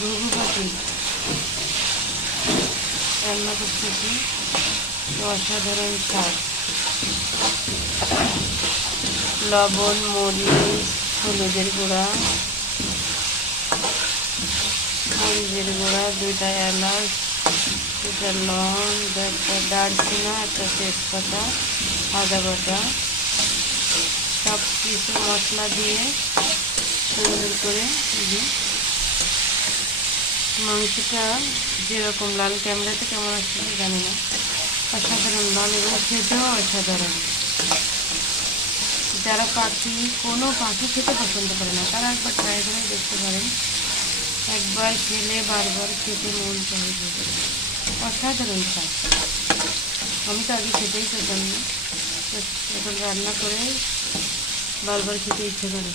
ঘুঘু পাখি রান্না করতেছি। অসাধারণ স্বাদ। লবণ, মরিচ, হলুদের গুঁড়া, মরিচের গুঁড়া, 2টা এলাচ, 2টা লং, 1টা দারচিনি, 1টা তেজপাতা, আদা বাটা, সব কিছু মশলা দিয়ে সুন্দর করে মাংসটা যেরকম লাল, ক্যামেরাতে কেমন আসছে জানি না, অসাধারণ লাল এবং খেতেও অসাধারণ। যারা কোনো পাখি খেতে পছন্দ করে না তারা একবার ট্রাই করে দেখতে পারেন। একবার খেলে বারবার খেতে মন চাইবে। অসাধারণ স্বাদ। আমি তো আগে খেতেই পেতাম না, এখন রান্না করে বারবার খেতে ইচ্ছে করে।